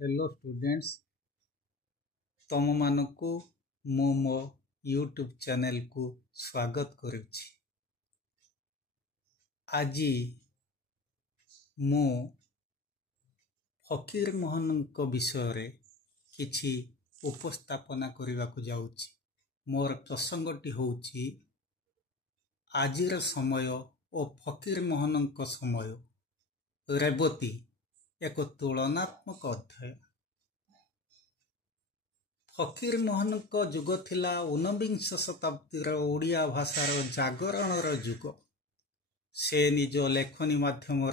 Hello students, तुम मानकु मो YouTube channel को स्वागत करुछि। आज मु फकीर मोहन विषय रे किछि उपस्थापना करने को जाउछि। मोर प्रसंगटी होउछि आजिर समय और फकीर मोहन समय रेवती एक तुलनात्मक अध्याय। फकीर मोहन जुग थिला 19 शताब्दीर ओडिया भाषार जागरणर जुग। से निज लेखनी माध्यम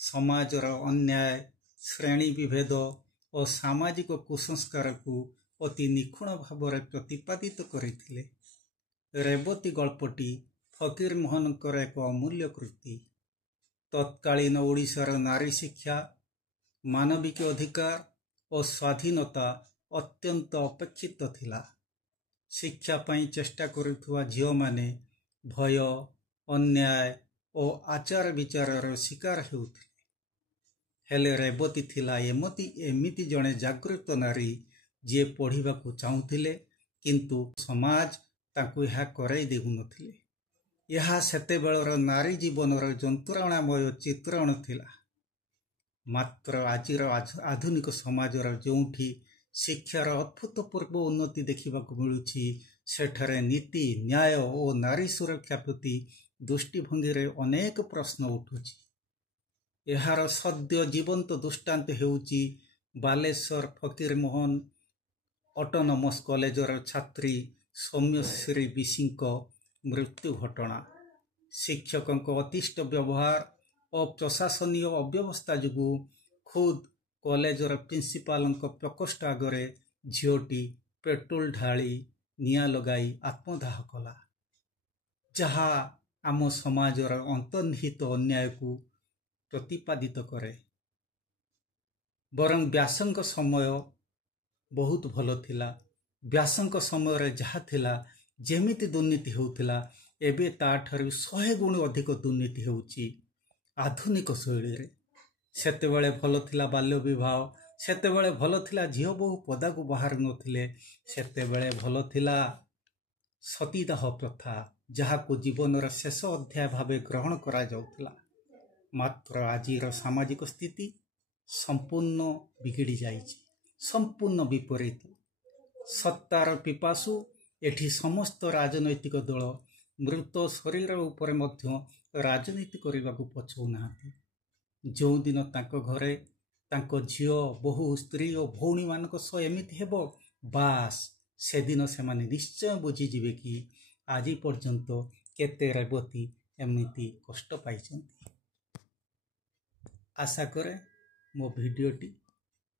समाजर अन्याय, श्रेणी विभेद और सामाजिक कुसंस्कार को अति निखुण भाव प्रतिपादित करथिले। रेवती गल्पटी फकीर मोहन एक अमूल्य कृति। तत्कालीन ओडिशार नारी शिक्षा, मानविक अधिकार और स्वाधीनता अत्यंत अपेक्षित थिला। शिक्षा पाई चेष्टा करुथुवा झियो माने भय, अन्याय और आचार विचार शिकार हेउथिले। हेले रेवती थिला एमिति जणे जागृत नारी जे पढ़िबा को चाहुथिले, किंतु समाज ताकु यह कराई देउ नथिले। यह सेतेबेलर नारी जीवनर जंतुरणामय चित्रण थिला। मात्र आजिर आधुनिक समाजर जोंठी शिक्षार अभूतपूर्व उन्नति देखा मिलुछि, सेठरे नीति, न्याय और नारी सुरक्षा प्रति दृष्टिभंगी रे अनेक प्रश्न उठुछि। एहार सद्य जीवंत दृष्टांत हेउछि बालेश्वर फकीर मोहन ऑटोनोमस कॉलेजर छात्री सौम्यश्री बिशिंक मृत्यु घटना। शिक्षकों अतिष्ट व्यवहार और प्रशासनीय अव्यवस्था जुगु खुद कॉलेजर प्रिंसिपाल प्रकोष्ठ आगरे झीटी पेट्रोल ढाली निया लगाई आत्मदाह कला, जहा आम समाजर अंतर्निहित अन्याय को प्रतिपादित करे। बरं व्यासंक समय बहुत भल थिला। व्यासंक समय रे जहा थिला जेमिति दुर्नीति होउथिला, एबे ताठारु 100 गुण अधिक दुर्नीति होउछि आधुनिक शैली रे। सेतेबेले भल थिला बाल्य विवाह, सेतेबेले भल थिला झियो बहु पदा को बाहर नथिले, सेतेबेले भल थिला सतीदाह प्रथा, जहा को जीवनर शेष अध्याय भावे ग्रहण करा जाउथिला। मात्र आजिर सामाजिक स्थिति संपूर्ण बिगड़ी जाइछि, संपूर्ण विपरीत। सत्तार पिपासु एठी समस्त राजनैतिक दल मृत शरीर उपरे मध्य राजनीति करने को पछौ नाहांती। जो दिन तांको घरे तांको झियो, बहु, स्त्री और भौणी मानक सह एमिति हेबो, बास से दिन से माने निश्चय बुझीजिबे कि आजी पर्यंत केते रेवती एमिति कष्ट पाइछंती। आशा करे मो भिडियोटी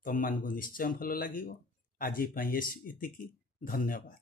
तुम मानकु निश्चय भल लागिवो। आजी पई एतिकी। धन्यवाद।